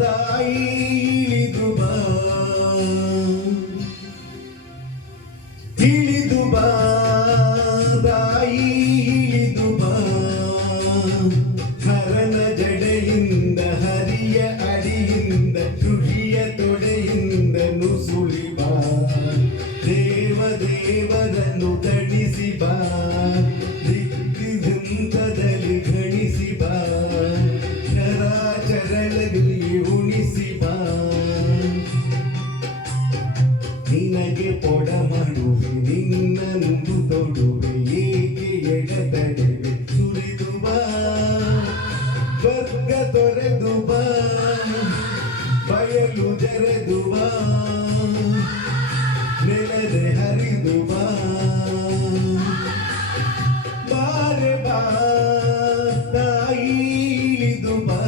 ತಾಯಿ ಇಳಿದು ಬಾ ಇಳಿದು ಬಾ ತಾಯಿ ಇಳಿದು ಬಾ ಹರನ ಜಡೆಯಿಂದ ಹರಿಯ ಅಡಿಯಿಂದ ಋಷಿಯ ತೊಡೆಯಿಂದ ನುಸುಳಿ ಬಾ ದೇವರನ್ನು ತಣಿಸಿ ಬಾ ದಿಗ್ಗಂತದಲ್ಲಿ ಗಣಿಸಿ ಬಾ ಚರಾಚರಗಳಲ್ಲಿ ಉಣಿಸಿ ಬಾ ನಿನಗೆ ಪೊಡ ಮಾಡುವೆ ನಿನ್ನನ್ನು ತೊಡುವೆ ಏಕೆ ಎಡತಡೆವೆ ಸುರಿದು ಬಾ ಸ್ವರ್ಗ ತೊರೆದು ಬಾ ಬಯಲು ಜರೆದು ಬಾ ನೆಲದೆ ಹರಿದು ಬಾ ಬಾರೆ ಬಾ ತಾಯಿ ಇಳಿದು ಬಾ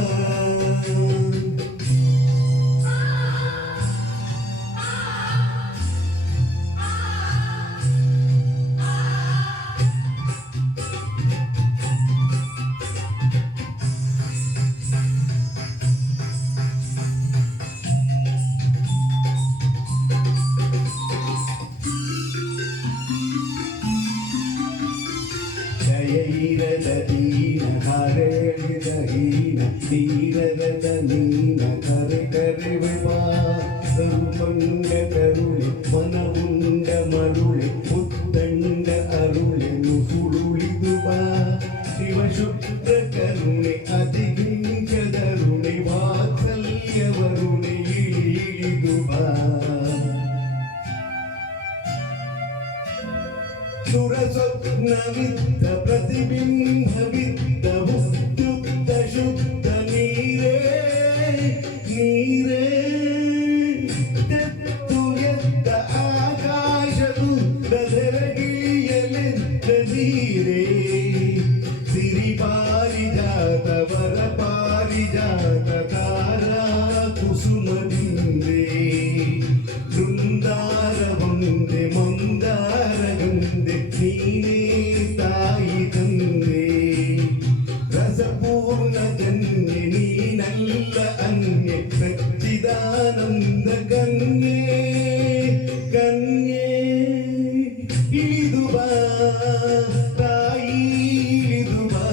ೀರದ ದೀನ ಹರೆಳಿದ ಹೀನ ತೀರದ ನೀನ ಕರೆ ಕರೆವೆ ಬಾ ಕರುಮಂಗ ಕರುಳೆ ಮನವುಂಡ ಮರುಳೆ ಉತ್ತಂಡ ಅರುಳೆ ನುಸುಳುಳಿದು ಬಾ ಶಿವಶುಕ್ರ ಕರುಣೆ ಅತಿಗಿಂಚದರುಣೆ ವಾತ್ಸಲ್ಯವರುಣೆ ಇಳಿದು ಬಾ ಸುರಸ್ವಪ್ನವಿದ್ದ ಪ್ರತಿಬಿಂಬವಿದ್ದ ಉದ್ಯುಕ್ತ ಶುದ್ಧ ನೀರೇ ನೀರೇ ತೆತ್ತು ಎದ್ದ ಆಕಾಶದುದ್ದ ಧರೆಗಿಳಿಯಲೆದ್ದ ನೀರೇ ಸಿರಿ ಪಾರಿಜಾತ ವರ ಪಾರಿಜಾತ ತಾರಾ ಕುಸುಮದಿಂದೆ ಬೃಂದಾರ ಬಂದೆ ಮಂದಾರ ಗಂದೆ ನೀನೇ ತಾಯಿ ತಂದೆ ರಸಪೂರ್ಣ ಜನ್ಯೆ ನೀನಲ್ಲ ಅನ್ಯೆ ಸಚ್ಚಿದಾನಂದ ಕನ್ಯೆ ಕನ್ಯೆ ಇಳಿದು ಬಾ ತಾಯಿ ಇಳಿದು ಬಾ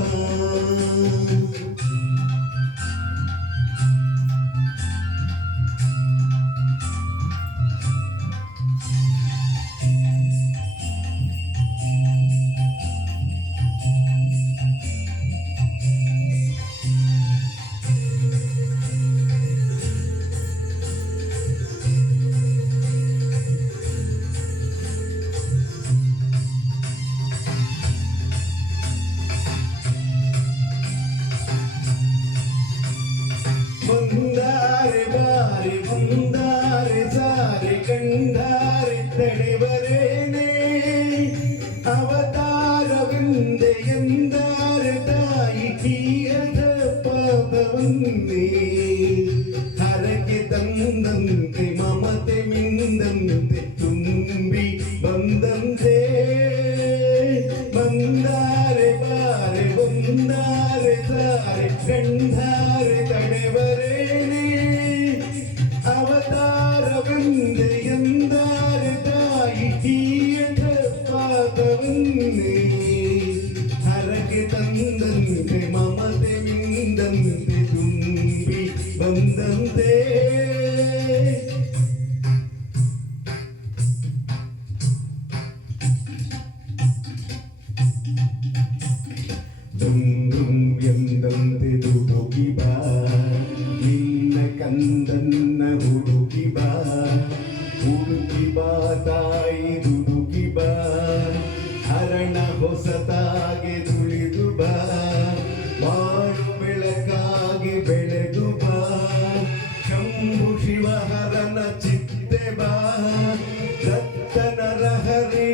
ಬಂದಾರೆ ಬಾರೆ ಬಂದಾರೆ ಸಾರೆ ಕಂಡಾರೆ ತಡೆವರೇನೆ ಅವತಾರವೆಂದೆ ಎಂದಾರೆ ತಾಯಿ ತೀರದ ಪಾದವನ್ನೇ ಹರಕೆ ತಂದಂತೆ ಮಮತೆ ಮಿಂದಂತೆ ತುಂಬಿ ಬಂದಂತೆ ಬಂದಾರೆ ಬಾರೆ ಬಂದಾರೆ ಸಾರೆ ಕಂಡಾರೆ ತಡೆವರೇನೆ ಅವತಾರವೆಂದೆ ಎಂದಾರೆ ತಾಯಿ ತೀಯದ ಪಾದವನ್ನೇ ಹರಕೆ ತಂದಂತೆ ಮಮತೆ ಮಿಂದಂತೆ ತುಂಬಿ ಬಂದಂತೆ ಎಂದಂತೆ ದುಡುಕಿ ಬಾ ನಿನ್ನ ಕಂದನ್ನ ಹುಡುಕಿ ಬಾ ತಾಯಿ ದುಡುಕಿ ಬಾ ಹರಣ ಹೊಸತಾಗೆ ದುಳಿದು ಬಾ ಮಾಡು ಬೆಳಕಾಗಿ ಬೆಳೆದು ಬಾ ಶಂಭು ಶಿವಹರನ ಚಿತ್ತೆ ಬಾ ದತ್ತನರ ಹರಿ